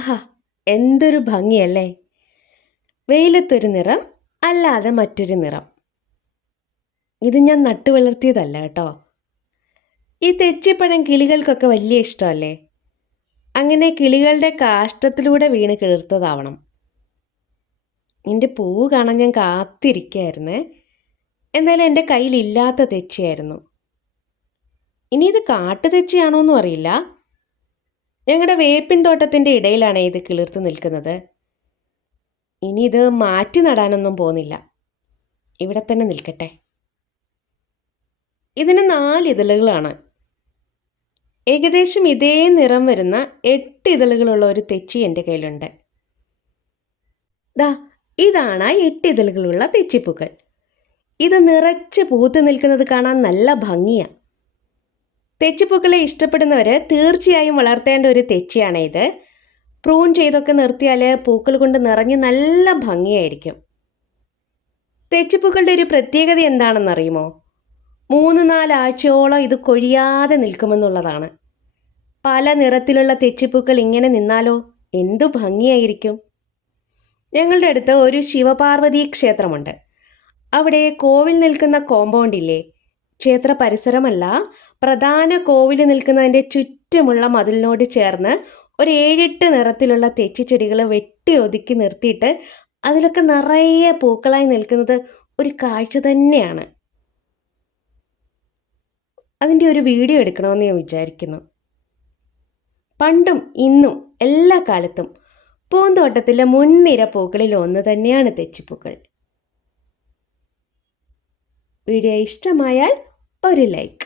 ആഹാ എന്തൊരു ഭംഗിയല്ലേ. വെയിലത്തൊരു നിറം അല്ലാതെ മറ്റൊരു നിറം. ഇത് ഞാൻ നട്ടു വളർത്തിയതല്ല കേട്ടോ. ഈ തെച്ചിപ്പഴം കിളികൾക്കൊക്കെ വലിയ ഇഷ്ടമല്ലേ? അങ്ങനെ കിളികളുടെ കാഷ്ടത്തിലൂടെ വീണ് കിളിർത്തതാവണം. എന്റെ പൂവ് കാണാൻ ഞാൻ കാത്തിരിക്കുകയായിരുന്നേ എന്തായാലും എന്റെ കയ്യിലില്ലാത്ത തെച്ചിയായിരുന്നു. ഇനി ഇത് കാട്ടു തെച്ചിയാണോന്നും അറിയില്ല ഞങ്ങളുടെ വേപ്പിൻ തോട്ടത്തിന്റെ ഇടയിലാണ് ഇത് കിളിർത്ത് നിൽക്കുന്നത്. ഇനി ഇത് മാറ്റി നടാനൊന്നും പോകുന്നില്ല. ഇവിടെ തന്നെ നിൽക്കട്ടെ. ഇതിന് നാല് ഇതളുകളാണ്. ഏകദേശം ഇതേ നിറം വരുന്ന എട്ട് ഇതളുകളുള്ള ഒരു തെച്ചി എന്റെ കയ്യിലുണ്ട്. ദാ ഇതാണ് എട്ട് ഇതളുകളുള്ള തെച്ചിപ്പൂക്കൾ. ഇത് നിറച്ച് പൂത്ത് നിൽക്കുന്നത് കാണാൻ നല്ല ഭംഗിയാണ് തെച്ചിപ്പൂക്കളെ ഇഷ്ടപ്പെടുന്നവർ തീർച്ചയായും വളർത്തേണ്ട ഒരു തെച്ചിയാണ് ഇത്. പ്രൂൺ ചെയ്തൊക്കെ നിർത്തിയാൽ പൂക്കൾ കൊണ്ട് നിറഞ്ഞ് നല്ല ഭംഗിയായിരിക്കും. തെച്ചിപ്പൂക്കളുടെ ഒരു പ്രത്യേകത എന്താണെന്നറിയുമോ? മൂന്ന് നാലാഴ്ചയോളം ഇത് കൊഴിയാതെ നിൽക്കുമെന്നുള്ളതാണ്. പല നിറത്തിലുള്ള തെച്ചിപ്പൂക്കൾ ഇങ്ങനെ നിന്നാലോ? എന്തു ഭംഗിയായിരിക്കും? ഞങ്ങളുടെ അടുത്ത് ഒരു ശിവപാർവതി ക്ഷേത്രമുണ്ട്. അവിടെ കോവിൽ നിൽക്കുന്ന കോമ്പൗണ്ടില്ലേ ക്ഷേത്ര പരിസരമല്ല പ്രധാന കോവിൽ നിൽക്കുന്നതിന്റെ ചുറ്റുമുള്ള മതിലിനോട് ചേർന്ന് ഒരു ഏഴെട്ട് നിറത്തിലുള്ള തെച്ചിച്ചെടികൾ വെട്ടി ഒതുക്കി നിർത്തിയിട്ട് അതിലൊക്കെ നിറയെ പൂക്കളായി നിൽക്കുന്നത് ഒരു കാഴ്ച തന്നെയാണ്. അതിന്റെ ഒരു വീഡിയോ എടുക്കണമെന്ന് ഞാൻ വിചാരിക്കുന്നു. പണ്ടും ഇന്നും എല്ലാ കാലത്തും പൂന്തോട്ടത്തിലെ മുൻനിര പൂക്കളിൽ ഒന്ന് തന്നെയാണ് തെച്ചിപ്പൂക്കൾ. വീഡിയോ ഇഷ്ടമായാൽ ഒരു ലൈക്ക്